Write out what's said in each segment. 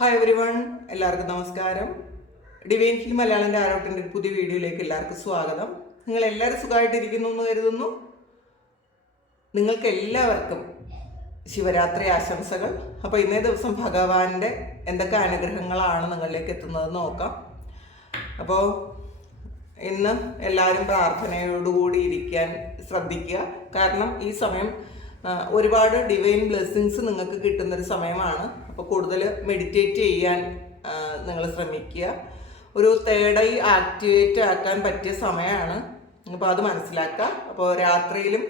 Hi every one എല്ലാവർക്കും നമസ്കാരം. Divine hill മലയാളന്റെ ആരോട്ടിന്റെ പുതിയ വീഡിയോയിലേക്ക് എല്ലാവർക്കും സ്വാഗതം. നിങ്ങൾ എല്ലാവരും സുഖമായിട്ടിരിക്കുന്നു എന്ന് കരുതുന്നു. നിങ്ങൾക്ക് എല്ലാവർക്കും ശിവരാത്രി ആശംസകൾ. അപ്പോൾ ഇന്നേ ദിവസം ഭഗവാന്റെ എന്തൊക്കെ അനുഗ്രഹങ്ങളാണ് നിങ്ങളിലേക്ക് എത്തുന്നതെന്ന് നോക്കാം. അപ്പോൾ ഇന്ന് എല്ലാവരും പ്രാർത്ഥനയോടുകൂടി ഇരിക്കാൻ ശ്രദ്ധിക്കുക. കാരണം ഈ സമയം ഒരുപാട് ഡിവൈൻ ബ്ലെസ്സിങ്സ് നിങ്ങൾക്ക് കിട്ടുന്നൊരു സമയമാണ്. അപ്പോൾ കൂടുതൽ മെഡിറ്റേറ്റ് ചെയ്യാൻ നിങ്ങൾ ശ്രമിക്കുക. ഒരു തേർഡ് ഐ ആക്ടിവേറ്റ് ആക്കാൻ പറ്റിയ സമയമാണ് അപ്പോൾ അത് മനസ്സിലാക്കുക. അപ്പോൾ രാത്രിയിലും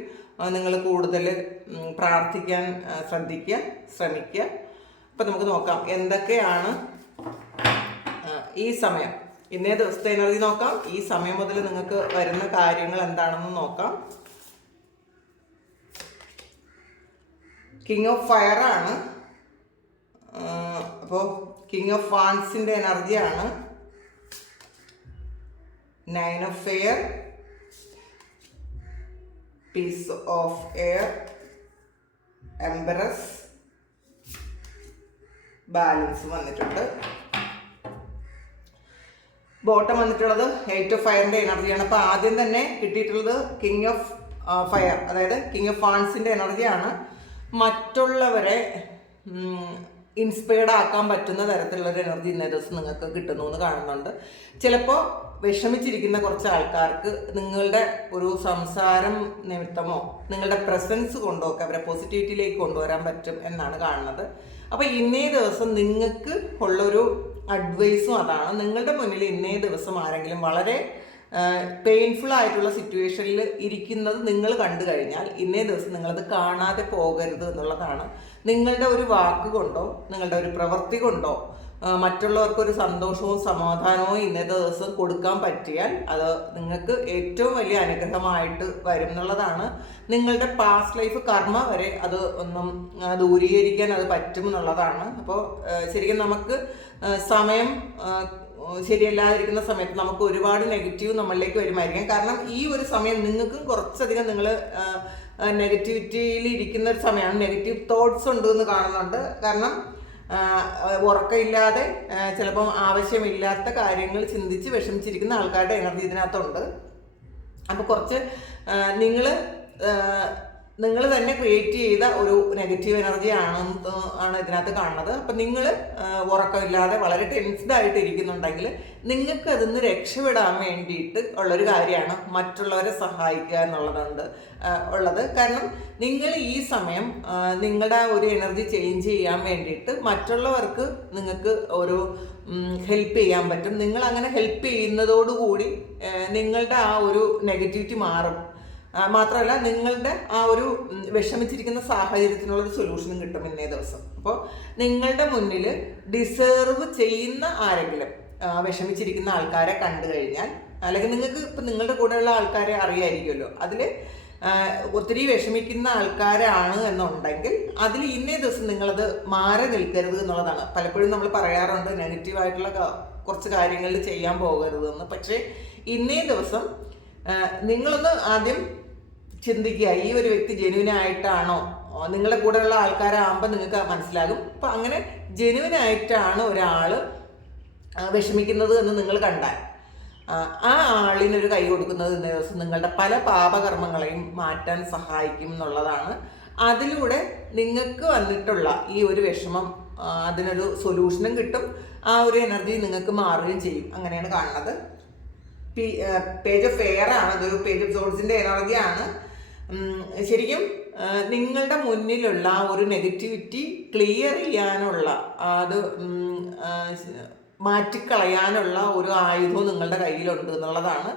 നിങ്ങൾ കൂടുതൽ പ്രാർത്ഥിക്കാൻ ശ്രദ്ധിക്കുക ശ്രമിക്കുക. അപ്പോൾ നമുക്ക് നോക്കാം എന്തൊക്കെയാണ് ഈ സമയം. ഇന്നേ ദിവസത്തെ എനർജി നോക്കാം. ഈ സമയം മുതൽ നിങ്ങൾക്ക് വരുന്ന കാര്യങ്ങൾ എന്താണെന്ന് നോക്കാം. കിങ് ഓഫ് ഫയർ ആണ്. അപ്പോൾ കിങ് ഓഫ് വാൻസിന്റെ എനർജിയാണ് nine of air piece of air embarrass balance വന്നിട്ടുണ്ട്. ബോട്ടം വന്നിട്ടുള്ളത് എയ്റ്റ് ഓഫ് ഫയറിന്റെ എനർജിയാണ് അപ്പോൾ ആദ്യം തന്നെ കിട്ടിയിട്ടുള്ളത് കിങ് ഓഫ് ഫയർ അതായത് കിങ് ഓഫ് ഫാൻസിന്റെ എനർജിയാണ് മറ്റുള്ളവരെ ഇൻസ്പയർഡ് ആക്കാൻ പറ്റുന്ന തരത്തിലുള്ള ഒരു എനർജി ഇന്നേ ദിവസം നിങ്ങൾക്ക് കിട്ടുന്നു എന്ന് കാണുന്നുണ്ട്. ചിലപ്പോൾ വിഷമിച്ചിരിക്കുന്ന കുറച്ച് ആൾക്കാർക്ക് നിങ്ങളുടെ ഒരു സംസാരം നിമിത്തമോ നിങ്ങളുടെ പ്രസൻസ് കൊണ്ടോ ഒക്കെ അവരെ പോസിറ്റിവിറ്റിയിലേക്ക് കൊണ്ടുവരാൻ പറ്റും എന്നാണ് കാണുന്നത്. അപ്പോൾ ഇന്നേ ദിവസം നിങ്ങൾക്ക് ഉള്ളൊരു അഡ്വൈസും അതാണ്. നിങ്ങളുടെ മുന്നിൽ ഇന്നേ ദിവസം ആരെങ്കിലും വളരെ പെയിൻഫുൾ ആയിട്ടുള്ള സിറ്റുവേഷനിൽ ഇരിക്കുന്നത് നിങ്ങൾ കണ്ടു കഴിഞ്ഞാൽ ഇന്നേ ദിവസം നിങ്ങളത് കാണാതെ പോകരുത് എന്നുള്ളതാണ്. നിങ്ങളുടെ ഒരു വാക്ക് കൊണ്ടോ നിങ്ങളുടെ ഒരു പ്രവൃത്തി കൊണ്ടോ മറ്റുള്ളവർക്കൊരു സന്തോഷവും സമാധാനവും ഇന്നത്തെ ദിവസം കൊടുക്കാൻ പറ്റിയാൽ അത് നിങ്ങൾക്ക് ഏറ്റവും വലിയ അനുഗ്രഹമായിട്ട് വരും എന്നുള്ളതാണ്. നിങ്ങളുടെ പാസ്റ്റ് ലൈഫ് കർമ്മ വരെ അത് ഒന്നും ദൂരീകരിക്കാൻ അത് പറ്റും എന്നുള്ളതാണ്. അപ്പോൾ ശരിക്കും നമുക്ക് സമയം ശരിയല്ലാതിരിക്കുന്ന സമയത്ത് നമുക്ക് ഒരുപാട് നെഗറ്റീവ് നമ്മളിലേക്ക് വരുമായിരിക്കും. കാരണം ഈ ഒരു സമയം നിങ്ങൾക്കും കുറച്ചധികം നിങ്ങൾ നെഗറ്റിവിറ്റിയിൽ ഇരിക്കുന്ന ഒരു സമയമാണ്. നെഗറ്റീവ് തോട്ട്സ് ഉണ്ട് എന്ന് കാണുന്നുണ്ട്. കാരണം ഉറക്കമില്ലാതെ ചിലപ്പം ആവശ്യമില്ലാത്ത കാര്യങ്ങൾ ചിന്തിച്ച് വിഷമിച്ചിരിക്കുന്ന ആൾക്കാരുടെ എനർജി ഇതിനകത്തുണ്ട്. അപ്പോൾ കുറച്ച് നിങ്ങൾ നിങ്ങൾ തന്നെ ക്രിയേറ്റ് ചെയ്ത ഒരു നെഗറ്റീവ് എനർജി ആണ് ആണ് ഇതിനകത്ത് കാണുന്നത്. അപ്പം നിങ്ങൾ ഉറക്കമില്ലാതെ വളരെ ടെൻസ്ഡ് ആയിട്ട് ഇരിക്കുന്നുണ്ടെങ്കിൽ നിങ്ങൾക്ക് അതിൽ നിന്ന് രക്ഷപ്പെടാൻ വേണ്ടിയിട്ട് ഉള്ളൊരു കാര്യമാണ് മറ്റുള്ളവരെ സഹായിക്കുക എന്നുള്ളതുണ്ട് ഉള്ളത്. കാരണം നിങ്ങൾ ഈ സമയം നിങ്ങളുടെ ഒരു എനർജി ചേഞ്ച് ചെയ്യാൻ വേണ്ടിയിട്ട് മറ്റുള്ളവർക്ക് നിങ്ങൾക്ക് ഒരു ഹെൽപ്പ് ചെയ്യാൻ പറ്റും. നിങ്ങൾ അങ്ങനെ ഹെൽപ്പ് ചെയ്യുന്നതോടുകൂടി നിങ്ങളുടെ ആ ഒരു നെഗറ്റിവിറ്റി മാറും. മാത്രമല്ല നിങ്ങളുടെ ആ ഒരു വിഷമിച്ചിരിക്കുന്ന വിഷമിച്ചിരിക്കുന്ന സാഹചര്യത്തിനുള്ളൊരു സൊല്യൂഷനും കിട്ടും ഇന്നേ ദിവസം. അപ്പോൾ നിങ്ങളുടെ മുന്നിൽ ഡിസേർവ് ചെയ്യുന്ന ആരെങ്കിലും വിഷമിച്ചിരിക്കുന്ന ആൾക്കാരെ കണ്ടു കഴിഞ്ഞാൽ അല്ലെങ്കിൽ നിങ്ങൾക്ക് ഇപ്പം നിങ്ങളുടെ കൂടെയുള്ള ആൾക്കാരെ അറിയായിരിക്കുമല്ലോ അതിൽ ഒത്തിരി വിഷമിക്കുന്ന ആൾക്കാരാണ് എന്നുണ്ടെങ്കിൽ അതിൽ ഇന്നേ ദിവസം നിങ്ങളത് മാറി നിൽക്കരുത് എന്നുള്ളതാണ്. പലപ്പോഴും നമ്മൾ പറയാറുണ്ട് നെഗറ്റീവായിട്ടുള്ള കുറച്ച് കാര്യങ്ങളിൽ ചെയ്യാൻ പോകരുതെന്ന്. പക്ഷേ ഇന്നേ ദിവസം നിങ്ങളൊന്ന് ആദ്യം ചിന്തിക്കുക ഈ ഒരു വ്യക്തി ജെനുവിനായിട്ടാണോ? നിങ്ങളുടെ കൂടെയുള്ള ആൾക്കാരാകുമ്പോൾ നിങ്ങൾക്ക് മനസ്സിലാകും. അപ്പം അങ്ങനെ ജെനുവിനായിട്ടാണ് ഒരാൾ വിഷമിക്കുന്നത് എന്ന് നിങ്ങൾ കണ്ടാൽ. ആ, ആളിനൊരു കൈ കൊടുക്കുന്നത് ഇന്ന ദിവസം നിങ്ങളുടെ പല പാപകർമ്മങ്ങളെയും മാറ്റാൻ സഹായിക്കും എന്നുള്ളതാണ്. അതിലൂടെ നിങ്ങൾക്ക് വന്നിട്ടുള്ള ഈ ഒരു വിഷമം അതിനൊരു സൊല്യൂഷനും കിട്ടും. ആ ഒരു എനർജി നിങ്ങൾക്ക് മാറുകയും ചെയ്യും. അങ്ങനെയാണ് കാണുന്നത്. പേജ് ഓഫ് എയർ ആണ്. അതൊരു പേജ് ഓഫ് സോൾസിന്റെ എനർജിയാണ് ശരിക്കും നിങ്ങളുടെ മുന്നിലുള്ള ഒരു നെഗറ്റിവിറ്റി ക്ലിയർ ചെയ്യാനുള്ള അത് മാറ്റിക്കളയാനുള്ള ഒരു ആയുധവും നിങ്ങളുടെ കയ്യിലുണ്ട് എന്നുള്ളതാണ്.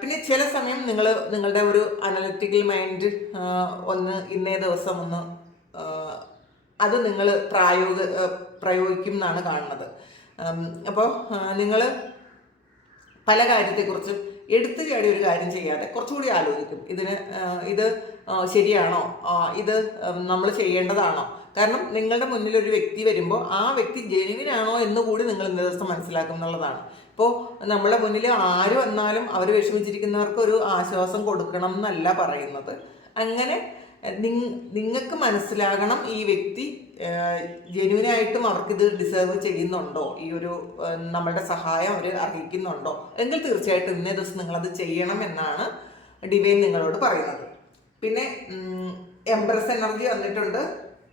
പിന്നെ ചില സമയം നിങ്ങൾ നിങ്ങളുടെ ഒരു അനലറ്റിക്കൽ മൈൻഡ് ഒന്ന് ഇന്നേ ദിവസം ഒന്ന് അത് നിങ്ങൾ പ്രായോഗ പ്രയോഗിക്കും എന്നാണ് കാണുന്നത്. അപ്പോൾ നിങ്ങൾ പല കാര്യത്തെക്കുറിച്ചും എടുത്തു ചാടി ഒരു കാര്യം ചെയ്യാതെ കുറച്ചുകൂടി ആലോചിക്കും. ഇതിന് ഇത് ശരിയാണോ? ഇത് നമ്മൾ ചെയ്യേണ്ടതാണോ? കാരണം നിങ്ങളുടെ മുന്നിൽ ഒരു വ്യക്തി വരുമ്പോൾ ആ വ്യക്തി ജെനുവിനാണോ എന്ന് കൂടി നിങ്ങൾ ഇന്ന ദിവസം മനസ്സിലാക്കും എന്നുള്ളതാണ്. ഇപ്പോൾ നമ്മുടെ മുന്നിൽ ആര് വന്നാലും അവർ വിഷമിച്ചിരിക്കുന്നവർക്ക് ഒരു ആശ്വാസം കൊടുക്കണം എന്നല്ല പറയുന്നത്. അങ്ങനെ നിങ്ങൾക്ക് മനസ്സിലാകണം ഈ വ്യക്തി ജെന്യൂനായിട്ടും ഇത് ഡിസേർവ് ചെയ്യുന്നുണ്ടോ? ഈ ഒരു നമ്മളുടെ സഹായം അവർ അർഹിക്കുന്നുണ്ടോ? എങ്കിൽ തീർച്ചയായിട്ടും ഇന്നേ ദിവസം നിങ്ങളത് ചെയ്യണം എന്നാണ് ഡിവൈൻ നിങ്ങളോട് പറയുന്നത്. പിന്നെ എംബ്രസ് എനർജി വന്നിട്ടുണ്ട്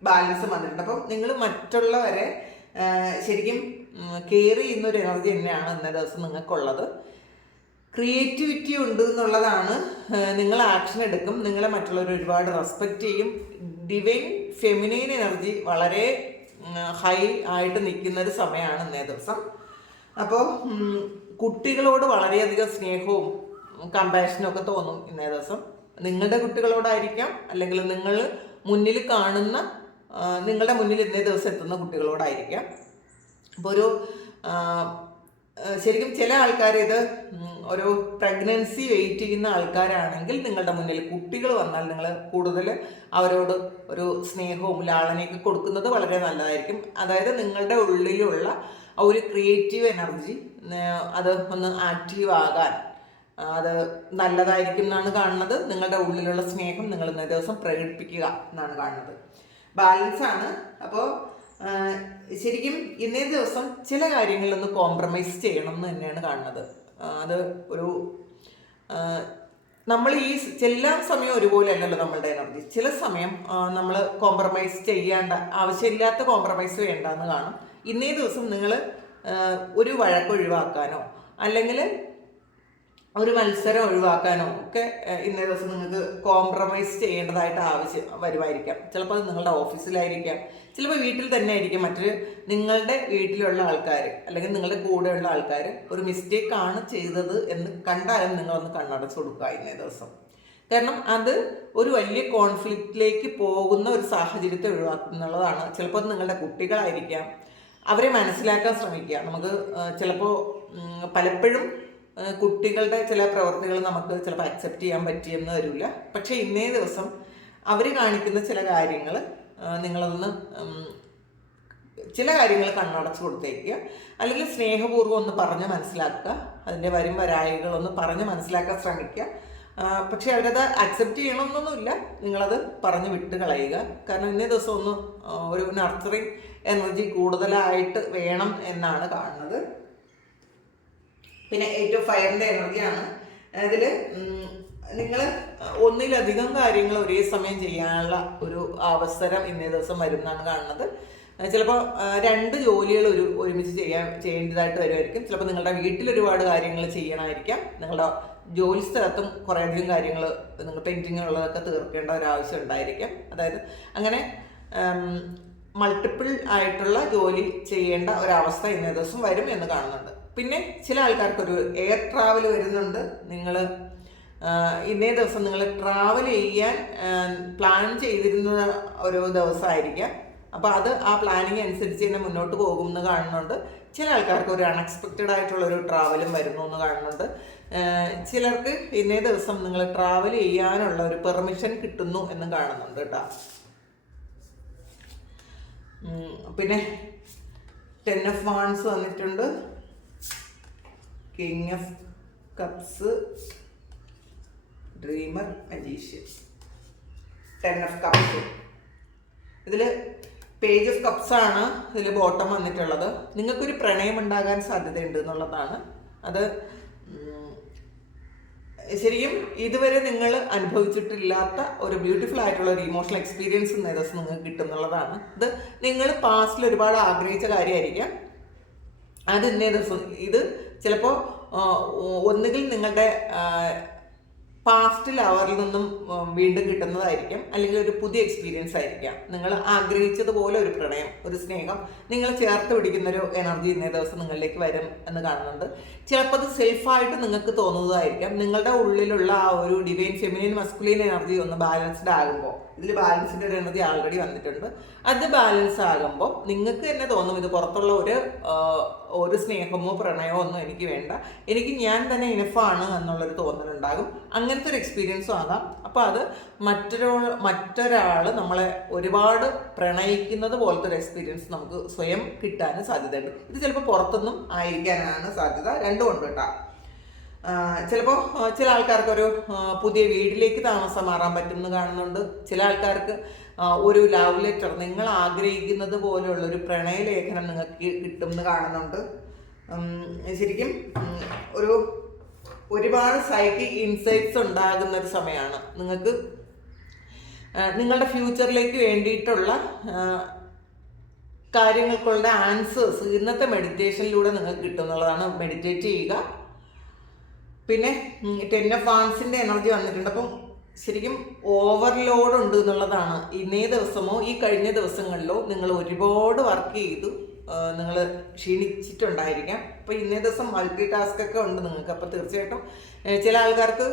ബാലൻസ് വന്നിട്ടുണ്ട്. അപ്പം നിങ്ങൾ മറ്റുള്ളവരെ ശരിക്കും കെയർ ചെയ്യുന്ന ഒരു എനർജി തന്നെയാണ് ഇന്നേ ദിവസം നിങ്ങൾക്കുള്ളത്. ക്രിയേറ്റിവിറ്റി ഉണ്ട് എന്നുള്ളതാണ് നിങ്ങൾ ആക്ഷൻ എടുക്കും. നിങ്ങളെ മറ്റുള്ളവർ ഒരുപാട് റെസ്പെക്റ്റ് ചെയ്യും. ഡിവൈൻ ഫെമിനൈൻ എനർജി വളരെ ഹൈ ആയിട്ട് നിൽക്കുന്ന ഒരു സമയമാണ് ഇന്നേ ദിവസം. അപ്പോൾ കുട്ടികളോട് വളരെയധികം സ്നേഹവും കമ്പാഷനും ഒക്കെ തോന്നും ഇന്നേ ദിവസം. നിങ്ങളുടെ കുട്ടികളോടായിരിക്കാം അല്ലെങ്കിൽ നിങ്ങൾ മുന്നിൽ കാണുന്ന നിങ്ങളുടെ മുന്നിൽ ഇന്നേ ദിവസം എത്തുന്ന കുട്ടികളോടായിരിക്കാം. അപ്പോൾ ഒരു ശരിക്കും ചില ആൾക്കാർ ഇത് ഒരു പ്രഗ്നൻസി വെയിറ്റ് ചെയ്യുന്ന ആൾക്കാരാണെങ്കിൽ നിങ്ങളുടെ മുന്നിൽ കുട്ടികൾ വന്നാൽ നിങ്ങൾ കൂടുതൽ അവരോട് ഒരു സ്നേഹവും ലാളനയൊക്കെ കൊടുക്കുന്നത് വളരെ നല്ലതായിരിക്കും. അതായത് നിങ്ങളുടെ ഉള്ളിലുള്ള ഒരു ക്രിയേറ്റീവ് എനർജി അത് ഒന്ന് ആക്റ്റീവ് ആകാൻ അത് നല്ലതായിരിക്കും എന്നാണ് കാണുന്നത്. നിങ്ങളുടെ ഉള്ളിലുള്ള സ്നേഹം നിങ്ങൾ ഇന്നേ ദിവസം പ്രകടിപ്പിക്കുക എന്നാണ് കാണുന്നത്. ബാലൻസ് ആണ്. അപ്പോൾ ശരിക്കും ഇന്നേ ദിവസം ചില കാര്യങ്ങളിലൊന്ന് കോംപ്രമൈസ് ചെയ്യണം എന്ന് തന്നെയാണ് കാണുന്നത്. അത് ഒരു നമ്മൾ ഈ എല്ലാ സമയം ഒരുപോലെ അല്ലല്ലോ നമ്മളുടെ എനർജി ചില സമയം നമ്മൾ കോംപ്രമൈസ് ചെയ്യേണ്ട ആവശ്യമില്ലാത്ത കോംപ്രമൈസ് വേണ്ടെന്ന് കാണും. ഇന്നേ ദിവസം നിങ്ങൾ ഒരു വഴക്ക് ഒഴിവാക്കാനോ അല്ലെങ്കിൽ ഒരു മത്സരം ഒഴിവാക്കാനോ ഒക്കെ ഇന്നേ ദിവസം നിങ്ങൾക്ക് കോംപ്രമൈസ് ചെയ്യേണ്ടതായിട്ട് ആവശ്യം വരുമായിരിക്കാം. ചിലപ്പോൾ അത് നിങ്ങളുടെ ഓഫീസിലായിരിക്കാം. ചിലപ്പോൾ വീട്ടിൽ തന്നെ ആയിരിക്കും. മറ്റൊരു നിങ്ങളുടെ വീട്ടിലുള്ള ആൾക്കാർ അല്ലെങ്കിൽ നിങ്ങളുടെ കൂടെയുള്ള ആൾക്കാർ ഒരു മിസ്റ്റേക്ക് ആണ് ചെയ്തത് എന്ന് കണ്ടാലും നിങ്ങളൊന്ന് കണ്ണടച്ച് കൊടുക്കുക ഇന്നേ ദിവസം. കാരണം അത് ഒരു വലിയ കോൺഫ്ലിക്റ്റിലേക്ക് പോകുന്ന ഒരു സാഹചര്യത്തെ ഒഴിവാക്കുന്നുള്ളതാണ് ചിലപ്പോൾ അത് നിങ്ങളുടെ കുട്ടികളായിരിക്കാം. അവരെ മനസ്സിലാക്കാൻ ശ്രമിക്കുക. നമുക്ക് ചിലപ്പോൾ പലപ്പോഴും കുട്ടികളുടെ ചില പ്രവർത്തികൾ നമുക്ക് ചിലപ്പോൾ അക്സെപ്റ്റ് ചെയ്യാൻ പറ്റിയെന്ന് വരില്ല. പക്ഷേ ഇന്നേ ദിവസം അവർ കാണിക്കുന്ന ചില കാര്യങ്ങൾ നിങ്ങളൊന്ന് ഉം, ചില കാര്യങ്ങൾ കണ്ണടച്ച് കൊടുത്തേക്കുക. അല്ലെങ്കിൽ സ്നേഹപൂർവം ഒന്ന് പറഞ്ഞ് മനസ്സിലാക്കുക. അതിന്റെ വരും വരായികളൊന്ന് പറഞ്ഞ് മനസ്സിലാക്കാൻ ശ്രമിക്കുക. പക്ഷേ അവരത് അക്സെപ്റ്റ് ചെയ്യണമെന്നൊന്നുമില്ല. നിങ്ങളത് പറഞ്ഞ് വിട്ട് കളയുക. കാരണം ഇന്നേ ദിവസം ഒന്ന് ഒരു നർച്ചറിങ് എനർജി കൂടുതലായിട്ട് വേണം എന്നാണ് കാണുന്നത്. പിന്നെ എയ്റ്റ് ഓഫ് ഫയറിന്റെ എനർജിയാണ് അതിൽ നിങ്ങൾ ഒന്നിലധികം കാര്യങ്ങൾ ഒരേ സമയം ചെയ്യാനുള്ള ഒരു അവസരം ഇന്നേ ദിവസം വരുന്നതാണ് കാണുന്നത്. ചിലപ്പോൾ രണ്ട് ജോലികൾ ഒരു ഒരുമിച്ച് ചെയ്യാൻ ചെയ്യേണ്ടതായിട്ട് വരുമായിരിക്കും. ചിലപ്പോൾ നിങ്ങളുടെ വീട്ടിൽ ഒരുപാട് കാര്യങ്ങൾ ചെയ്യണമായിരിക്കാം. നിങ്ങളുടെ ജോലി സ്ഥലത്തും കുറേയധികം കാര്യങ്ങൾ നിങ്ങൾ പെയിന്റിങ്ങുള്ളതൊക്കെ തീർക്കേണ്ട ഒരു ആവശ്യം ഉണ്ടായിരിക്കാം. അതായത് അങ്ങനെ മൾട്ടിപ്പിൾ ആയിട്ടുള്ള ജോലി ചെയ്യേണ്ട ഒരവസ്ഥ ഇന്നേ ദിവസം വരും എന്ന് കാണുന്നുണ്ട്. പിന്നെ ചില ആൾക്കാർക്കൊരു എയർ ട്രാവൽ വരുന്നുണ്ട്. നിങ്ങൾ ഇന്നേ ദിവസം നിങ്ങൾ ട്രാവൽ ചെയ്യാൻ പ്ലാൻ ചെയ്തിരുന്ന ഒരു ദിവസമായിരിക്കാം. അപ്പോൾ അത് ആ പ്ലാനിങ് അനുസരിച്ച് തന്നെ മുന്നോട്ട് പോകുമെന്ന് കാണുന്നുണ്ട്. ചില ആൾക്കാർക്ക് ഒരു അൺഎക്സ്പെക്റ്റഡ് ആയിട്ടുള്ള ഒരു ട്രാവലും വരുന്നു എന്ന് കാണുന്നുണ്ട്. ചിലർക്ക് ഇന്നേ ദിവസം നിങ്ങൾ ട്രാവൽ ചെയ്യാനുള്ള ഒരു പെർമിഷൻ കിട്ടുന്നു എന്ന് കാണുന്നുണ്ട് കേട്ടോ. പിന്നെ ടെൻ ഓഫ് വാൺസ് വന്നിട്ടുണ്ട്. King of cups dreamer magician ten of cups ഇതിൽ പേജ് ഓഫ് കപ്സ് ആണ് ഇതിൽ ബോട്ടം വന്നിട്ടുള്ളത്. നിങ്ങൾക്കൊരു പ്രണയം ഉണ്ടാകാൻ സാധ്യതയുണ്ട് എന്നുള്ളതാണ്. അത് ശരിക്കും ഇതുവരെ നിങ്ങൾ അനുഭവിച്ചിട്ടില്ലാത്ത ഒരു ബ്യൂട്ടിഫുൾ ആയിട്ടുള്ള ഒരു ഇമോഷണൽ എക്സ്പീരിയൻസ് നേതസ് നിങ്ങൾക്ക് കിട്ടും എന്നുള്ളതാണ്. ഇത് നിങ്ങൾ പാസ്റ്റിൽ ഒരുപാട് ആഗ്രഹിച്ച കാര്യമായിരിക്കാം. അത് ഇന്നേ ദിവസം ഇത് ചിലപ്പോൾ ഒന്നുകിൽ നിങ്ങളുടെ പാസ്റ്റ് ലവറിൽ നിന്നും വീണ്ടും കിട്ടുന്നതായിരിക്കും. അല്ലെങ്കിൽ ഒരു പുതിയ എക്സ്പീരിയൻസ് ആയിരിക്കാം. നിങ്ങൾ ആഗ്രഹിച്ചതുപോലെ ഒരു പ്രണയം ഒരു സ്നേഹം നിങ്ങൾ ചേർത്ത് പിടിക്കുന്ന ഒരു എനർജി ഇന്നേ ദിവസം നിങ്ങളിലേക്ക് വരും എന്ന് കാണുന്നുണ്ട്. ചിലപ്പോൾ അത് സെൽഫായിട്ട് നിങ്ങൾക്ക് തോന്നുന്നതായിരിക്കാം. നിങ്ങളുടെ ഉള്ളിലുള്ള ആ ഒരു ഡിവൈൻ ഫെമിനിൻ മസ്കുലിൻ എനർജി ഒന്ന് ബാലൻസ്ഡ് ആകുമ്പോൾ ഇതിൽ ബാലൻസിന്റെ ഒരു എനർജി ആൾറെഡി വന്നിട്ടുണ്ട്. അത് ബാലൻസ് ആകുമ്പോൾ നിങ്ങൾക്ക് തന്നെ തോന്നും ഇത് പുറത്തുള്ള ഒരു ഒരു സ്നേഹമോ പ്രണയമോ ഒന്നും എനിക്ക് വേണ്ട. എനിക്ക് ഞാൻ തന്നെ ഇനഫാണ് എന്നുള്ളൊരു തോന്നലുണ്ടാകും. അങ്ങനത്തെ ഒരു എക്സ്പീരിയൻസും ആകാം. അപ്പോൾ അത് മറ്റൊരാൾ മറ്റൊരാൾ നമ്മളെ ഒരുപാട് പ്രണയിക്കുന്നത് പോലത്തെ ഒരു എക്സ്പീരിയൻസ് നമുക്ക് സ്വയം കിട്ടാനും സാധ്യതയുണ്ട്. ഇത് ചിലപ്പോൾ പുറത്തുനിന്നും ആയിരിക്കാനാണ് സാധ്യത. രണ്ടും ഉണ്ട് കേട്ടോ. ചിലപ്പോൾ ചില ആൾക്കാർക്ക് ഒരു പുതിയ വീട്ടിലേക്ക് താമസം മാറാൻ പറ്റുമെന്ന് കാണുന്നുണ്ട്. ചില ആൾക്കാർക്ക് ഒരു ലവ് ലെറ്റർ നിങ്ങൾ ആഗ്രഹിക്കുന്നത് പോലെയുള്ള ഒരു പ്രണയലേഖനം നിങ്ങൾക്ക് കിട്ടുമെന്ന് കാണുന്നുണ്ട്. ശരിക്കും ഒരു ഒരുപാട് സൈക്കിക് ഇൻസൈറ്റ്സ് ഉണ്ടാകുന്ന ഒരു സമയമാണ്. നിങ്ങൾക്ക് നിങ്ങളുടെ ഫ്യൂച്ചറിലേക്ക് വേണ്ടിയിട്ടുള്ള കാര്യങ്ങൾക്കുള്ള ആൻസേഴ്സ് ഇന്നത്തെ മെഡിറ്റേഷനിലൂടെ നിങ്ങൾക്ക് കിട്ടും എന്നുള്ളതാണ് മെഡിറ്റേറ്റ് ചെയ്യുക. പിന്നെ ടെൻ ഓഫ് വാൻസിന്റെ എനർജി വന്നിട്ടുണ്ട്. അപ്പം ശരിക്കും ഓവർലോഡ് ഉണ്ട് എന്നുള്ളതാണ്. ഇന്നേ ദിവസമോ ഈ കഴിഞ്ഞ ദിവസങ്ങളിലോ നിങ്ങൾ ഒരുപാട് വർക്ക് ചെയ്തു നിങ്ങൾ ക്ഷീണിച്ചിട്ടുണ്ടായിരിക്കാം. അപ്പോൾ ഇന്നേ ദിവസം മൾട്ടി ടാസ്ക് ഒക്കെ ഉണ്ട് നിങ്ങൾക്ക്. അപ്പോൾ തീർച്ചയായിട്ടും ചില ആൾക്കാർക്ക്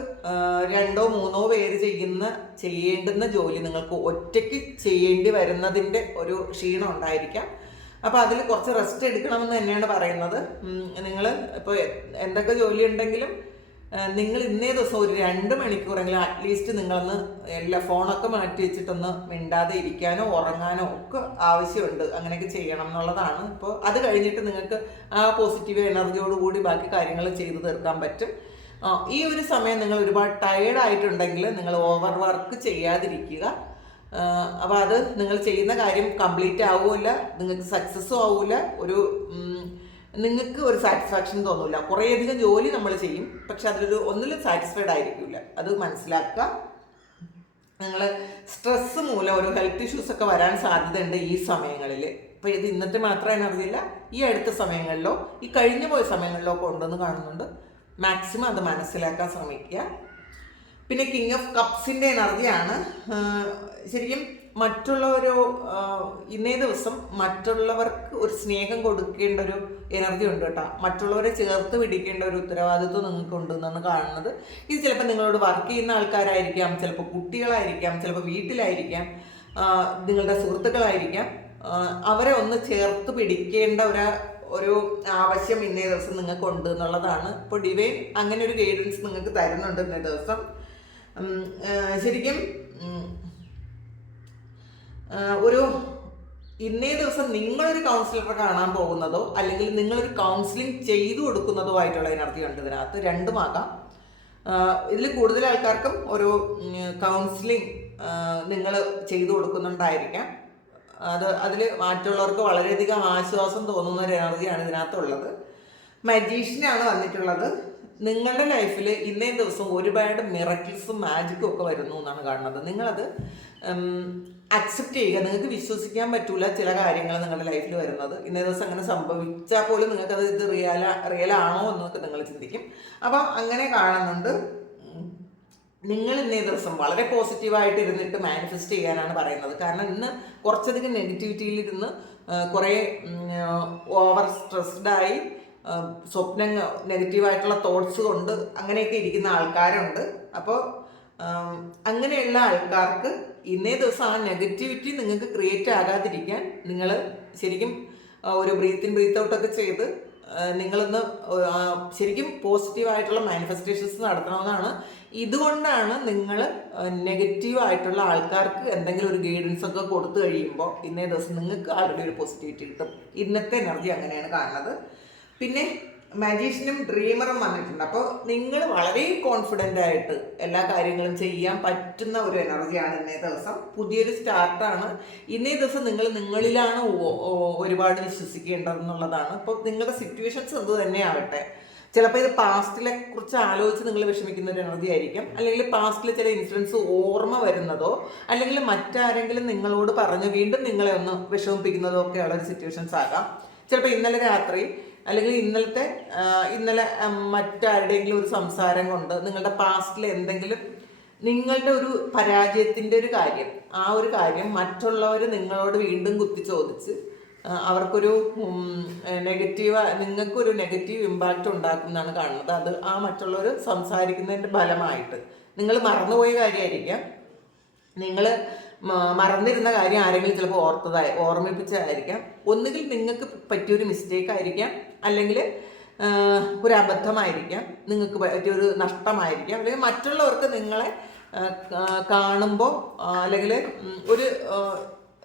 രണ്ടോ മൂന്നോ പേര് ചെയ്യുന്ന ചെയ്യേണ്ടുന്ന ജോലി നിങ്ങൾക്ക് ഒറ്റയ്ക്ക് ചെയ്യേണ്ടി വരുന്നതിന്റെ ഒരു ക്ഷീണം ഉണ്ടായിരിക്കാം. അപ്പോൾ അതിൽ കുറച്ച് റെസ്റ്റ് എടുക്കണമെന്ന് തന്നെയാണ് പറയുന്നത്. നിങ്ങൾ ഇപ്പോൾ എന്തൊക്കെ ജോലി ഉണ്ടെങ്കിലും നിങ്ങൾ ഇന്നേ ദിവസം ഒരു രണ്ട് മണിക്കൂറെങ്കിലും അറ്റ്ലീസ്റ്റ് നിങ്ങളൊന്ന് എല്ലാ ഫോണൊക്കെ മാറ്റി വെച്ചിട്ടൊന്ന് മിണ്ടാതെ ഇരിക്കാനോ ഉറങ്ങാനോ ഒക്കെ ആവശ്യമുണ്ട്. അങ്ങനെയൊക്കെ ചെയ്യണം എന്നുള്ളതാണ്. ഇപ്പോൾ അത് കഴിഞ്ഞിട്ട് നിങ്ങൾക്ക് ആ പോസിറ്റീവ് എനർജിയോട് കൂടി ബാക്കി കാര്യങ്ങൾ ചെയ്തു തീർക്കാൻ പറ്റും. ഈ ഒരു സമയം നിങ്ങൾ ഒരുപാട് ടയേർഡ് ആയിട്ടുണ്ടെങ്കിൽ നിങ്ങൾ ഓവർ വർക്ക് ചെയ്യാതിരിക്കുക. അപ്പോൾ അത് നിങ്ങൾ ചെയ്യുന്ന കാര്യം കംപ്ലീറ്റ് ആവില്ല നിങ്ങൾക്ക് സക്സസ്സും ആവില്ല ഒരു നിങ്ങൾക്ക് ഒരു സാറ്റിസ്ഫാക്ഷൻ തോന്നില്ല കുറേയധികം ജോലി നമ്മൾ ചെയ്യും. പക്ഷെ അതിലൊരു ഒന്നിലും സാറ്റിസ്ഫൈഡ് ആയിരിക്കില്ല അത് മനസ്സിലാക്കുക. നിങ്ങൾ സ്ട്രെസ് മൂലം ഒരു ഹെൽത്ത് ഇഷ്യൂസ് ഒക്കെ വരാൻ സാധ്യതയുണ്ട് ഈ സമയങ്ങളിൽ ഇപ്പോൾ ഇത് ഇന്നത്തെ മാത്രമേ അറിയില്ല. ഈ അടുത്ത സമയങ്ങളിലോ ഈ കഴിഞ്ഞു പോയ സമയങ്ങളിലോ ഒക്കെ ഉണ്ടെന്ന് കാണുന്നുണ്ട്. മാക്സിമം അത് മനസ്സിലാക്കാൻ ശ്രമിക്കുക. പിന്നെ കിങ് ഓഫ് കപ്സിന്റെ എനർജിയാണ്. ശരിക്കും മറ്റുള്ളവരോ ഇന്നേ ദിവസം മറ്റുള്ളവർക്ക് ഒരു സ്നേഹം കൊടുക്കേണ്ട ഒരു എനർജി ഉണ്ട് കേട്ടോ. മറ്റുള്ളവരെ ചേർത്ത് പിടിക്കേണ്ട ഒരു ഉത്തരവാദിത്വം നിങ്ങൾക്ക് ഉണ്ടെന്നാണ് കാണുന്നത്. ഇത് ചിലപ്പോൾ നിങ്ങളോട് വർക്ക് ചെയ്യുന്ന ആൾക്കാരായിരിക്കാം ചിലപ്പോൾ കുട്ടികളായിരിക്കാം ചിലപ്പോൾ വീട്ടിലായിരിക്കാം നിങ്ങളുടെ സുഹൃത്തുക്കളായിരിക്കാം. അവരെ ഒന്ന് ചേർത്ത് പിടിക്കേണ്ട ഒരു ഒരു ആവശ്യം ഇന്നേ ദിവസം നിങ്ങൾക്ക് ഉണ്ട് എന്നുള്ളതാണ്. ഇപ്പോൾ ഡിവൈൻ അങ്ങനെ ഒരു ഗൈഡൻസ് നിങ്ങൾക്ക് തരുന്നുണ്ട് ഇന്നേ ദിവസം. ശരിക്കും ഒരു ഇന്നേ ദിവസം നിങ്ങളൊരു കൗൺസിലറെ കാണാൻ പോകുന്നതോ അല്ലെങ്കിൽ നിങ്ങളൊരു കൗൺസിലിംഗ് ചെയ്തു കൊടുക്കുന്നതോ ആയിട്ടുള്ള എനർജി ഉണ്ട് ഇതിനകത്ത്. രണ്ടുമാകാം ഇതിൽ കൂടുതൽ ആൾക്കാർക്കും ഒരു കൗൺസിലിംഗ് നിങ്ങൾ ചെയ്തു കൊടുക്കുന്നുണ്ടായിരിക്കാം. അത് അതിൽ മറ്റുള്ളവർക്ക് വളരെയധികം ആശ്വാസം തോന്നുന്ന ഒരു എനർജിയാണ് ഇതിനകത്തുള്ളത്. മജീഷ്യനാണ് വന്നിട്ടുള്ളത്. നിങ്ങളുടെ ലൈഫിൽ ഇന്നേ ദിവസം ഒരുപാട് മിറക്കിൾസും മാജിക്കും ഒക്കെ വരുന്നു എന്നാണ് കാണുന്നത്. നിങ്ങളത് അക്സെപ്റ്റ് ചെയ്യുക. നിങ്ങൾക്ക് വിശ്വസിക്കാൻ പറ്റൂല ചില കാര്യങ്ങൾ നിങ്ങളുടെ ലൈഫിൽ വരുന്നത്. ഇന്നേ ദിവസം അങ്ങനെ സംഭവിച്ചാൽ പോലും നിങ്ങൾക്കത് ഇത് റിയല ആണോ എന്നൊക്കെ നിങ്ങൾ ചിന്തിക്കും. അപ്പം അങ്ങനെ കാണുന്നുണ്ട്. നിങ്ങൾ ഇന്നേ ദിവസം വളരെ പോസിറ്റീവായിട്ട് ഇരുന്നിട്ട് മാനിഫെസ്റ്റ് ചെയ്യാനാണ് പറയുന്നത്. കാരണം ഇന്ന് കുറച്ചധികം നെഗറ്റിവിറ്റിയിൽ ഇരുന്ന് കുറേ ഓവർ സ്ട്രെസ്ഡായി സ്വപ്നങ്ങൾ നെഗറ്റീവായിട്ടുള്ള തോട്ട്സ് കൊണ്ട് അങ്ങനെയൊക്കെ ഇരിക്കുന്ന ആൾക്കാരുണ്ട്. അപ്പോൾ അങ്ങനെയുള്ള ആൾക്കാർക്ക് ഇന്നേ ദിവസം ആ നെഗറ്റിവിറ്റി നിങ്ങൾക്ക് ക്രിയേറ്റ് ആകാതിരിക്കാൻ നിങ്ങൾ ശരിക്കും ഒരു ബ്രീത്ത് ഇൻ ബ്രീത്ത് ഔട്ടൊക്കെ ചെയ്ത് നിങ്ങളൊന്ന് ശരിക്കും പോസിറ്റീവായിട്ടുള്ള മാനിഫെസ്റ്റേഷൻസ് നടത്തണമെന്നാണ്. ഇതുകൊണ്ടാണ് നിങ്ങൾ നെഗറ്റീവ് ആയിട്ടുള്ള ആൾക്കാർക്ക് എന്തെങ്കിലും ഒരു ഗൈഡൻസ് ഒക്കെ കൊടുത്തു കഴിയുമ്പോൾ ഇന്നേ ദിവസം നിങ്ങൾക്ക് ആൾറെഡി ഒരു പോസിറ്റിവിറ്റി കിട്ടും. ഇന്നത്തെ എനർജി അങ്ങനെയാണ് കാണുന്നത്. പിന്നെ മജീഷ്യനും ഡ്രീമറും വന്നിട്ടുണ്ട്. അപ്പോൾ നിങ്ങൾ വളരെ കോൺഫിഡന്റ് ആയിട്ട് എല്ലാ കാര്യങ്ങളും ചെയ്യാൻ പറ്റുന്ന ഒരു എനർജിയാണ് ഇന്നേ ദിവസം. പുതിയൊരു സ്റ്റാർട്ടാണ് ഇന്നേ ദിവസം നിങ്ങൾ നിങ്ങളിലാണ് ഒരുപാട് വിശ്വസിക്കേണ്ടതെന്നുള്ളതാണ്. അപ്പോൾ നിങ്ങളുടെ സിറ്റുവേഷൻസ് എന്ത് തന്നെ ആവട്ടെ ചിലപ്പോൾ ഇത് പാസ്റ്റിലെ കുറിച്ച് ആലോചിച്ച് നിങ്ങൾ വിഷമിക്കുന്ന ഒരു എനർജി ആയിരിക്കും. അല്ലെങ്കിൽ പാസ്റ്റിൽ ചില ഇൻസിഡൻസ് ഓർമ്മ വരുന്നതോ അല്ലെങ്കിൽ മറ്റാരെങ്കിലും നിങ്ങളോട് പറഞ്ഞ് വീണ്ടും നിങ്ങളെ ഒന്ന് വിഷമിപ്പിക്കുന്നതോ ഒക്കെയുള്ള ഒരു സിറ്റുവേഷൻസ് ആകാം. ചിലപ്പോൾ ഇന്നലെ രാത്രി അല്ലെങ്കിൽ ഇന്നലത്തെ ഇന്നലെ മറ്റാരുടെയെങ്കിലും ഒരു സംസാരം കൊണ്ട് നിങ്ങളുടെ പാസ്റ്റിൽ എന്തെങ്കിലും നിങ്ങളുടെ ഒരു പരാജയത്തിന്റെ ഒരു കാര്യം ആ ഒരു കാര്യം മറ്റുള്ളവർ നിങ്ങളോട് വീണ്ടും കുത്തി ചോദിച്ച് അവർക്കൊരു നെഗറ്റീവ് നിങ്ങൾക്കൊരു നെഗറ്റീവ് ഇമ്പാക്റ്റ് ഉണ്ടാക്കുന്നതാണ് കാണുന്നത്. അത് ആ മറ്റുള്ളവർ സംസാരിക്കുന്നതിന്റെ ഫലമായിട്ട്. നിങ്ങൾ മറന്നുപോയ കാര്യമായിരിക്കാം നിങ്ങൾ മറന്നിരുന്ന കാര്യം ആരെങ്കിലും ചിലപ്പോൾ ഓർത്തതായി ഓർമ്മിപ്പിച്ചതായിരിക്കാം. ഒന്നുകിൽ നിങ്ങൾക്ക് പറ്റിയൊരു മിസ്റ്റേക്ക് ആയിരിക്കാം. അല്ലെങ്കിൽ ഒരു അബദ്ധമായിരിക്കാം നിങ്ങൾക്ക് പറ്റിയൊരു നഷ്ടമായിരിക്കാം അല്ലെങ്കിൽ മറ്റുള്ളവർക്ക് നിങ്ങളെ കാണുമ്പോൾ അല്ലെങ്കിൽ ഒരു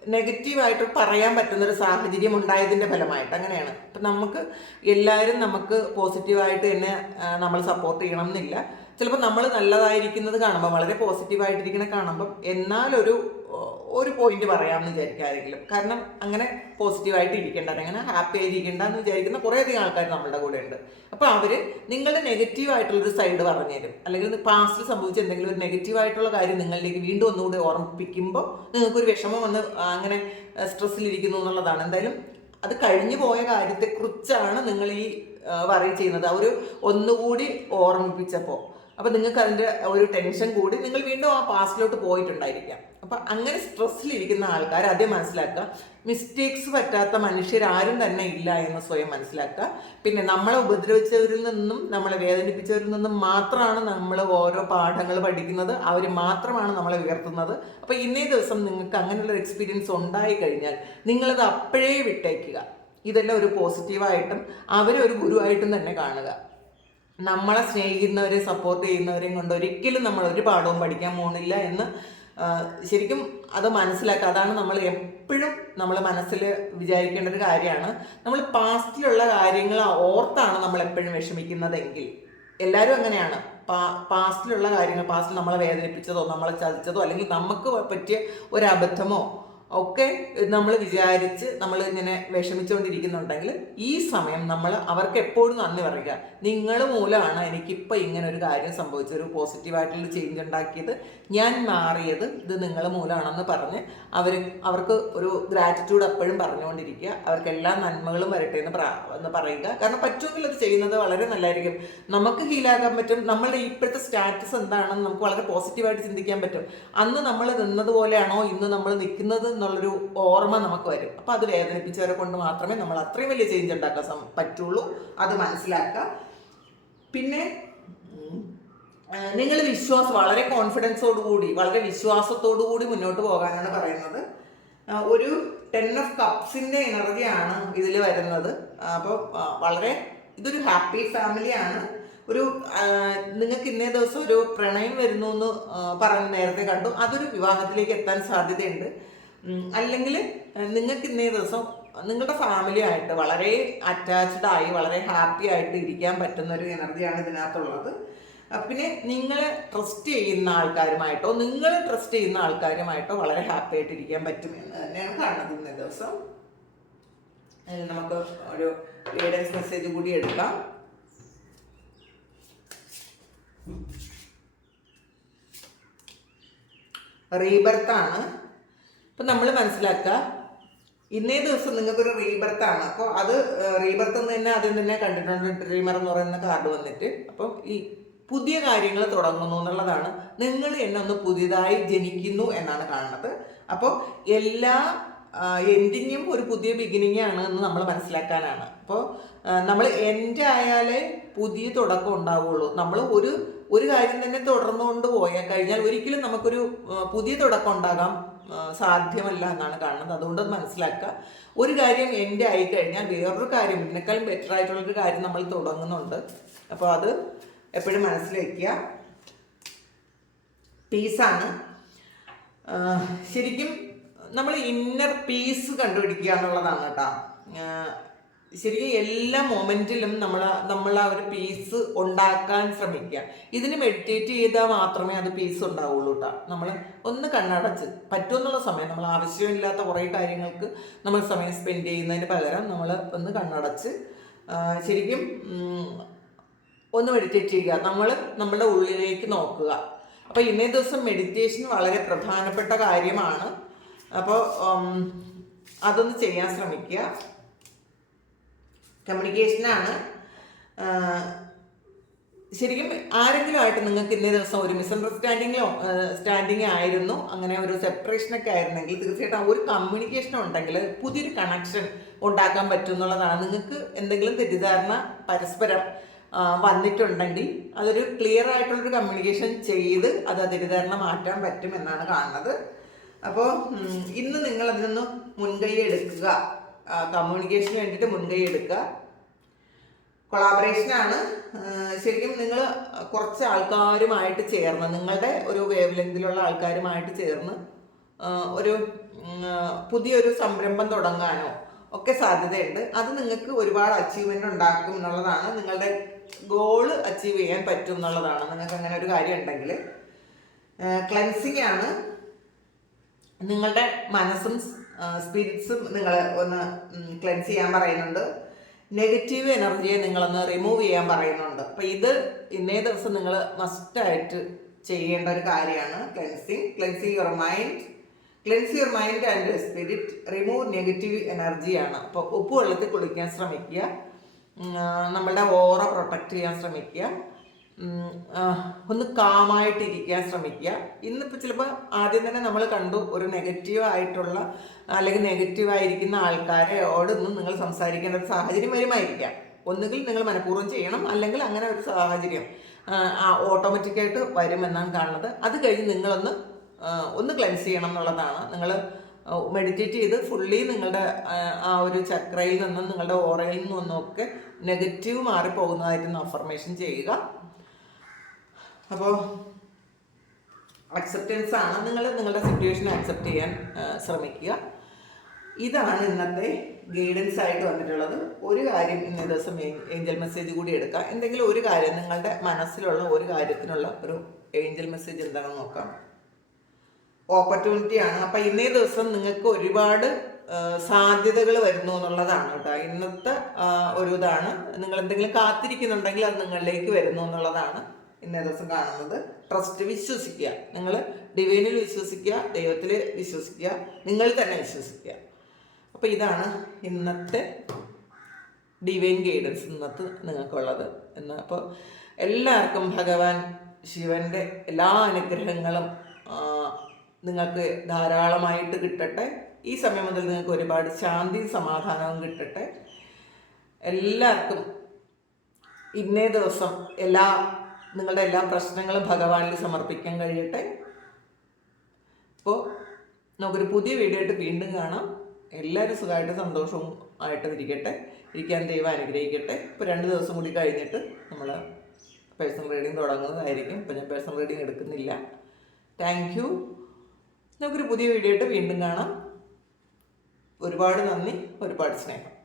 നെഗറ്റീവായിട്ട് പറയാൻ പറ്റുന്നൊരു സാഹചര്യം ഉണ്ടായതിന്റെ ഫലമായിട്ട് അങ്ങനെയാണ്. അപ്പം നമുക്ക് എല്ലാവരും നമുക്ക് പോസിറ്റീവായിട്ട് തന്നെ നമ്മൾ സപ്പോർട്ട് ചെയ്യണം എന്നില്ല. ചിലപ്പോൾ നമ്മൾ നല്ലതായിരിക്കുന്നത് കാണുമ്പോൾ വളരെ പോസിറ്റീവായിട്ടിരിക്കണ കാണുമ്പം എന്നാലൊരു ഒരു പോയിന്റ് പറയാമെന്ന് വിചാരിക്കുക ആരെങ്കിലും കാരണം അങ്ങനെ പോസിറ്റീവായിട്ട് ഇരിക്കേണ്ട അങ്ങനെ ഹാപ്പി ആയിരിക്കേണ്ട എന്ന് വിചാരിക്കുന്ന കുറേയധികം ആൾക്കാർ നമ്മളുടെ കൂടെ ഉണ്ട്. അപ്പോൾ അവർ നിങ്ങളുടെ നെഗറ്റീവ് ആയിട്ടുള്ളൊരു സൈഡ് പറഞ്ഞു തരും. അല്ലെങ്കിൽ പാസ്റ്റിൽ സംഭവിച്ച എന്തെങ്കിലും ഒരു നെഗറ്റീവ് ആയിട്ടുള്ള കാര്യം നിങ്ങളിലേക്ക് വീണ്ടും ഒന്നുകൂടി ഓർമ്മിപ്പിക്കുമ്പോൾ നിങ്ങൾക്കൊരു വിഷമം വന്ന് അങ്ങനെ സ്ട്രെസ്സിലിരിക്കുന്നു എന്നുള്ളതാണ്. എന്തായാലും അത് കഴിഞ്ഞു പോയ കാര്യത്തെക്കുറിച്ചാണ് നിങ്ങൾ ഈ വറി ചെയ്യുന്നത്. ആ ഒരു ഒന്നുകൂടി ഓർമ്മിപ്പിച്ചപ്പോൾ അപ്പോൾ നിങ്ങൾക്ക് അതിന്റെ ഒരു ടെൻഷൻ കൂടി നിങ്ങൾ വീണ്ടും ആ പാസ്റ്റിലോട്ട് പോയിട്ടുണ്ടായിരിക്കാം. അപ്പം അങ്ങനെ സ്ട്രെസ്സിലിരിക്കുന്ന ആൾക്കാർ ആദ്യം മനസ്സിലാക്കുക. മിസ്റ്റേക്സ് പറ്റാത്ത മനുഷ്യരാരും തന്നെ ഇല്ല എന്ന് സ്വയം മനസ്സിലാക്കുക. പിന്നെ നമ്മളെ ഉപദ്രവിച്ചവരിൽ നിന്നും നമ്മളെ വേദനിപ്പിച്ചവരിൽ നിന്നും മാത്രമാണ് നമ്മൾ ഓരോ പാഠങ്ങൾ പഠിക്കുന്നത്. അവർ മാത്രമാണ് നമ്മളെ ഉയർത്തുന്നത്. അപ്പോൾ ഇന്നേ ദിവസം നിങ്ങൾക്ക് അങ്ങനെയുള്ള എക്സ്പീരിയൻസ് ഉണ്ടായി കഴിഞ്ഞാൽ നിങ്ങളത് അപ്പോഴേ വിട്ടേക്കുക. ഇതെല്ലാം ഒരു പോസിറ്റീവായിട്ടും അവരെ ഒരു ഗുരുവായിട്ടും തന്നെ കാണുക. നമ്മളെ സ്നേഹിക്കുന്നവരെ സപ്പോർട്ട് ചെയ്യുന്നവരെയും കൊണ്ട് ഒരിക്കലും നമ്മൾ ഒരു പാഠവും പഠിക്കാൻ പോകുന്നില്ല എന്ന് ശരിക്കും അത് മനസ്സിലാക്കുക. അതാണ് നമ്മൾ എപ്പോഴും നമ്മൾ മനസ്സിൽ വിചാരിക്കേണ്ട ഒരു കാര്യമാണ്. നമ്മൾ പാസ്റ്റിലുള്ള കാര്യങ്ങൾ ഓർത്താണ് നമ്മൾ എപ്പോഴും വിഷമിക്കുന്നതെങ്കിൽ. എല്ലാവരും അങ്ങനെയാണ്. പാ പാസ്റ്റിലുള്ള കാര്യങ്ങൾ പാസ്റ്റിൽ നമ്മളെ വേദനിപ്പിച്ചതോ നമ്മളെ ചതിച്ചതോ അല്ലെങ്കിൽ നമുക്ക് പറ്റിയ ഒരു അബദ്ധമോ ഒക്കെ നമ്മൾ വിചാരിച്ച് നമ്മൾ ഇങ്ങനെ വിഷമിച്ചുകൊണ്ടിരിക്കുന്നുണ്ടെങ്കിൽ ഈ സമയം നമ്മൾ അവർക്ക് എപ്പോഴും നന്ദി പറയുക. നിങ്ങൾ മൂലമാണ് എനിക്കിപ്പോൾ ഇങ്ങനെ ഒരു കാര്യം സംഭവിച്ചത്. ഒരു പോസിറ്റീവായിട്ടുള്ള ചേഞ്ച് ഉണ്ടാക്കിയത്. ഞാൻ മാറിയത് ഇത് നിങ്ങൾ മൂലമാണെന്ന് പറഞ്ഞ് അവർ അവർക്ക് ഒരു ഗ്രാറ്റിറ്റ്യൂഡ് എപ്പോഴും പറഞ്ഞുകൊണ്ടിരിക്കുക. അവർക്ക് എല്ലാ നന്മകളും വരട്ടെ എന്ന് എന്ന് പറയുക. കാരണം പറ്റുമെങ്കിൽ അത് ചെയ്യുന്നത് വളരെ നല്ലതായിരിക്കും. നമുക്ക് ഹീലാകാൻ പറ്റും. നമ്മളുടെ ഇപ്പോഴത്തെ സ്റ്റാറ്റസ് എന്താണെന്ന് നമുക്ക് വളരെ പോസിറ്റീവായിട്ട് ചിന്തിക്കാൻ പറ്റും. അന്ന് നമ്മൾ നിന്നതുപോലെയാണോ ഇന്ന് നമ്മൾ നിൽക്കുന്നത് എന്നുള്ളൊരു ഓർമ്മ നമുക്ക് വരും. അപ്പം അത് വേദനിപ്പിച്ചവരെ കൊണ്ട് മാത്രമേ നമ്മൾ അത്രയും വലിയ ചേഞ്ച് ഉണ്ടാക്കാൻ പറ്റുള്ളൂ. അത് മനസ്സിലാക്കുക. പിന്നെ നിങ്ങൾ വിശ്വാസം വളരെ കോൺഫിഡൻസോട് കൂടി വളരെ വിശ്വാസത്തോടു കൂടി മുന്നോട്ട് പോകാനാണ് പറയുന്നത്. ഒരു ടെൻ ഓഫ് കപ്സിന്റെ എനർജിയാണ് ഇതിൽ വരുന്നത്. അപ്പോൾ വളരെ ഇതൊരു ഹാപ്പി ഫാമിലിയാണ് ഒരു നിങ്ങൾക്ക് ഇന്നേ ദിവസം ഒരു പ്രണയം വരുന്നു എന്ന് പറഞ്ഞ് നേരത്തെ കണ്ടു. അതൊരു വിവാഹത്തിലേക്ക് എത്താൻ സാധ്യതയുണ്ട്. അല്ലെങ്കിൽ നിങ്ങൾക്ക് ഇന്നേ ദിവസം നിങ്ങളുടെ ഫാമിലി ആയിട്ട് വളരെ അറ്റാച്ച്ഡ് ആയി വളരെ ഹാപ്പി ആയിട്ട് ഇരിക്കാൻ പറ്റുന്ന ഒരു എനർജിയാണ് ഇതിനകത്തുള്ളത്. പിന്നെ നിങ്ങളെ ട്രസ്റ്റ് ചെയ്യുന്ന ആൾക്കാരുമായിട്ടോ നിങ്ങൾ ട്രസ്റ്റ് ചെയ്യുന്ന ആൾക്കാരുമായിട്ടോ വളരെ ഹാപ്പി ആയിട്ട് ഇരിക്കാൻ പറ്റും എന്ന് തന്നെയാണ് കാണുന്നത് ഇന്നേ ദിവസം. നമുക്ക് ഒരു ഗൈഡൻസ് മെസ്സേജ് കൂടി എടുക്കാം. റീബർത്ത് ആണ്. അപ്പം നമ്മൾ മനസ്സിലാക്കുക ഇന്നേ ദിവസം നിങ്ങൾക്കൊരു ആണ്. അപ്പോൾ അത് റീബർത്ത് എന്ന് തന്നെ അതിൽ തന്നെ കണ്ടിട്ടുണ്ട് ഡ്രീമർ എന്ന് പറയുന്ന കാർഡ് വന്നിട്ട്. അപ്പം ഈ പുതിയ കാര്യങ്ങൾ തുടങ്ങുന്നു എന്നുള്ളതാണ്. നിങ്ങൾ എന്നെ ഒന്ന് പുതിയതായി ജനിക്കുന്നു എന്നാണ് കാണുന്നത്. അപ്പോൾ എല്ലാ എൻഡിങ്ങും ഒരു പുതിയ ബിഗിനിങ് ആണ് എന്ന് നമ്മൾ മനസ്സിലാക്കാനാണ്. അപ്പോൾ നമ്മൾ എൻഡ് ആയാലേ പുതിയ തുടക്കം ഉണ്ടാവുള്ളൂ. നമ്മൾ ഒരു ഒരു കാര്യം തന്നെ തുടർന്നുകൊണ്ട് പോയാൽ കഴിഞ്ഞാൽ ഒരിക്കലും നമുക്കൊരു പുതിയ തുടക്കം ഉണ്ടാകാം സാധ്യമല്ല എന്നാണ് കാണുന്നത്. അതുകൊണ്ട് അത് മനസ്സിലാക്കുക. ഒരു കാര്യം എന്റെ ആയി കഴിഞ്ഞാൽ വേറൊരു കാര്യം ഇതിനേക്കാളും ബെറ്റർ ആയിട്ടുള്ളൊരു കാര്യം നമ്മൾ തുടങ്ങുന്നുണ്ട്. അപ്പോൾ അത് എപ്പോഴും മനസ്സിൽ വയ്ക്കുക പീസാണ് ശരിക്കും നമ്മൾ ഇന്നർ പീസ് കണ്ടുപിടിക്കുക എന്നുള്ളതാണ് കേട്ടോ. ശരിക്കും എല്ലാ മൊമെന്റിലും നമ്മൾ നമ്മൾ ആ ഒരു പീസ് ഉണ്ടാക്കാൻ ശ്രമിക്കുക. ഇതിന് മെഡിറ്റേറ്റ് ചെയ്താൽ മാത്രമേ അത് പീസ് ഉണ്ടാവുള്ളൂ കേട്ടോ. നമ്മൾ ഒന്ന് കണ്ണടച്ച് പറ്റുമെന്നുള്ള സമയം നമ്മൾ ആവശ്യമില്ലാത്ത കുറേ കാര്യങ്ങൾക്ക് നമ്മൾ സമയം സ്പെൻഡ് ചെയ്യുന്നതിന് പകരം നമ്മൾ ഒന്ന് കണ്ണടച്ച് ശരിക്കും ഒന്ന് മെഡിറ്റേറ്റ് ചെയ്യുക നമ്മൾ നമ്മുടെ ഉള്ളിലേക്ക് നോക്കുക. അപ്പോൾ ഇന്നേ ദിവസം മെഡിറ്റേഷൻ വളരെ പ്രധാനപ്പെട്ട കാര്യമാണ്. അപ്പോൾ അതൊന്ന് ചെയ്യാൻ ശ്രമിക്കുക. കമ്മ്യൂണിക്കേഷനാണ് ശരിക്കും ആരെങ്കിലും ആയിട്ട് നിങ്ങൾക്ക് ഇന്നേ ദിവസം ഒരു മിസ്അണ്ടർസ്റ്റാൻഡിങ്ങിലോ സ്റ്റാൻഡിങ് ആയിരുന്നു. അങ്ങനെ ഒരു സെപ്പറേഷനൊക്കെ ആയിരുന്നെങ്കിൽ തീർച്ചയായിട്ടും ഒരു കമ്മ്യൂണിക്കേഷൻ ഉണ്ടെങ്കിൽ പുതിയൊരു കണക്ഷൻ ഉണ്ടാക്കാൻ പറ്റും എന്നുള്ളതാണ്. നിങ്ങൾക്ക് എന്തെങ്കിലും തെറ്റിദ്ധാരണ പരസ്പരം വന്നിട്ടുണ്ടെങ്കിൽ അതൊരു ക്ലിയർ ആയിട്ടുള്ളൊരു കമ്മ്യൂണിക്കേഷൻ ചെയ്ത് അത് ആ മാറ്റാൻ പറ്റും എന്നാണ് കാണുന്നത്. അപ്പോൾ ഇന്ന് നിങ്ങൾ അതിനൊന്ന് മുൻകൈ എടുക്കുക. കമ്മ്യൂണിക്കേഷന് വേണ്ടിയിട്ട് മുൻകൈ എടുക്കുക. കൊളാബറേഷനാണ് ശരിക്കും നിങ്ങൾ കുറച്ച് ആൾക്കാരുമായിട്ട് ചേർന്ന് നിങ്ങളുടെ ഒരു വേവ് ലെങ്തിലുള്ള ആൾക്കാരുമായിട്ട് ചേർന്ന് ഒരു പുതിയൊരു സംരംഭം തുടങ്ങാനോ ഒക്കെ സാധ്യതയുണ്ട്. അത് നിങ്ങൾക്ക് ഒരുപാട് അച്ചീവ്മെന്റ് ഉണ്ടാക്കും എന്നുള്ളതാണ് നിങ്ങളുടെ ഗോൾ അച്ചീവ് ചെയ്യാൻ പറ്റും എന്നുള്ളതാണ് നിങ്ങൾക്ക് അങ്ങനെ ഒരു കാര്യം ഉണ്ടെങ്കിൽ ക്ലൻസിങ് ആണ് നിങ്ങളുടെ മനസ്സും സ്പിരിറ്റ്സും നിങ്ങൾ ഒന്ന് ക്ലെൻസ് ചെയ്യാൻ പറയുന്നുണ്ട്. നെഗറ്റീവ് എനർജിയെ നിങ്ങളൊന്ന് റിമൂവ് ചെയ്യാൻ പറയുന്നുണ്ട്. അപ്പം ഇത് ഇന്നേ ദിവസം നിങ്ങൾ മസ്റ്റായിട്ട് ചെയ്യേണ്ട ഒരു കാര്യമാണ് cleansing cleansing your mind cleanse your mind and spirit remove negative എനർജിയാണ് അപ്പോൾ ഉപ്പ് വെള്ളത്തിൽ കുളിക്കാൻ ശ്രമിക്കുക. നമ്മളുടെ ഓറ പ്രൊട്ടക്റ്റ് ചെയ്യാൻ ശ്രമിക്കുക. ഒന്ന് കാമായിട്ടിരിക്കാൻ ശ്രമിക്കുക. ഇന്നിപ്പോൾ ചിലപ്പോൾ ആദ്യം തന്നെ നമ്മൾ കണ്ടു ഒരു നെഗറ്റീവ് ആയിട്ടുള്ള അല്ലെങ്കിൽ നെഗറ്റീവ് ആയിരിക്കുന്ന ആൾക്കാരോടൊന്നും നിങ്ങൾ സംസാരിക്കേണ്ട ഒരു സാഹചര്യം വരുമായിരിക്കാം. ഒന്നുകിൽ നിങ്ങൾ മനഃപൂർവം ചെയ്യണം അല്ലെങ്കിൽ അങ്ങനെ ഒരു സാഹചര്യം ഓട്ടോമാറ്റിക്കായിട്ട് വരുമെന്നാണ് കാണുന്നത്. അത് കഴിഞ്ഞ് നിങ്ങളൊന്ന് ഒന്ന് ക്ലെൻസ് ചെയ്യണം എന്നുള്ളതാണ്. നിങ്ങൾ മെഡിറ്റേറ്റ് ചെയ്ത് ഫുള്ളി നിങ്ങളുടെ ആ, ഒരു ചക്രയിൽ നിന്നും നിങ്ങളുടെ ഓറയിൽ നിന്നൊക്കെ നെഗറ്റീവ് മാറിപ്പോകുന്നതായിട്ടൊന്ന് അഫർമേഷൻ ചെയ്യുക. അപ്പോൾ അക്സെപ്റ്റൻസ് ആണ്. നിങ്ങൾ നിങ്ങളുടെ സിറ്റുവേഷൻ അക്സെപ്റ്റ് ചെയ്യാൻ ശ്രമിക്കുക. ഇതാണ് ഇന്നത്തെ ഗൈഡൻസ് ആയിട്ട് വന്നിട്ടുള്ളത്. ഒരു കാര്യം ഇന്ന ദിവസം ഏഞ്ചൽ മെസ്സേജ് കൂടി എടുക്കുക എന്തെങ്കിലും ഒരു കാര്യം നിങ്ങളുടെ മനസ്സിലുള്ള ഒരു കാര്യത്തിനുള്ള ഒരു ഏഞ്ചൽ മെസ്സേജ് എന്താണെന്ന് നോക്കാം. ഓപ്പർച്യൂണിറ്റി ആണ്. അപ്പം ഇന്നേ ദിവസം നിങ്ങൾക്ക് ഒരുപാട് സാധ്യതകൾ വരുന്നു എന്നുള്ളതാണ് കേട്ടോ. ഇന്നത്തെ ഒരു ഇതാണ്. നിങ്ങൾ എന്തെങ്കിലും കാത്തിരിക്കുന്നുണ്ടെങ്കിൽ അത് നിങ്ങളിലേക്ക് വരുന്നു എന്നുള്ളതാണ് ഇന്നേ ദിവസം കാണുന്നത്. ട്രസ്റ്റ് വിശ്വസിക്കുക. നിങ്ങൾ ഡിവൈനിൽ വിശ്വസിക്കുക ദൈവത്തിൽ വിശ്വസിക്കുക നിങ്ങൾ തന്നെ വിശ്വസിക്കുക. അപ്പോൾ ഇതാണ് ഇന്നത്തെ ഡിവൈൻ ഗൈഡൻസ് ഇന്നത്തെ നിങ്ങൾക്കുള്ളത് എന്ന്. അപ്പോൾ എല്ലാവർക്കും ഭഗവാൻ ശിവന്റെ എല്ലാ അനുഗ്രഹങ്ങളും നിങ്ങൾക്ക് ധാരാളമായിട്ട് കിട്ടട്ടെ. ഈ സമയം മുതൽ നിങ്ങൾക്ക് ഒരുപാട് ശാന്തി സമാധാനവും കിട്ടട്ടെ. എല്ലാവർക്കും ഇന്നേ ദിവസം എല്ലാ നിങ്ങളുടെ എല്ലാ പ്രശ്നങ്ങളും ഭഗവാനിൽ സമർപ്പിക്കാൻ കഴിയട്ടെ. അപ്പോൾ നമുക്കൊരു പുതിയ വീഡിയോ ആയിട്ട് വീണ്ടും കാണാം. എല്ലാവരും സുഖമായിട്ട് സന്തോഷവും ആയിട്ട് ഇരിക്കട്ടെ. ഇരിക്കാൻ ദൈവം അനുഗ്രഹിക്കട്ടെ. ഇപ്പോൾ രണ്ട് ദിവസം കൂടി കഴിഞ്ഞിട്ട് നമ്മൾ പേഴ്സണൽ റീഡിങ് തുടങ്ങുന്നതായിരിക്കും. ഇപ്പം ഞാൻ പേഴ്സണൽ റീഡിങ് എടുക്കുന്നില്ല. താങ്ക് യു നമുക്കൊരു പുതിയ വീഡിയോ ആയിട്ട് വീണ്ടും കാണാം. ഒരുപാട് നന്ദി ഒരുപാട് സ്നേഹം.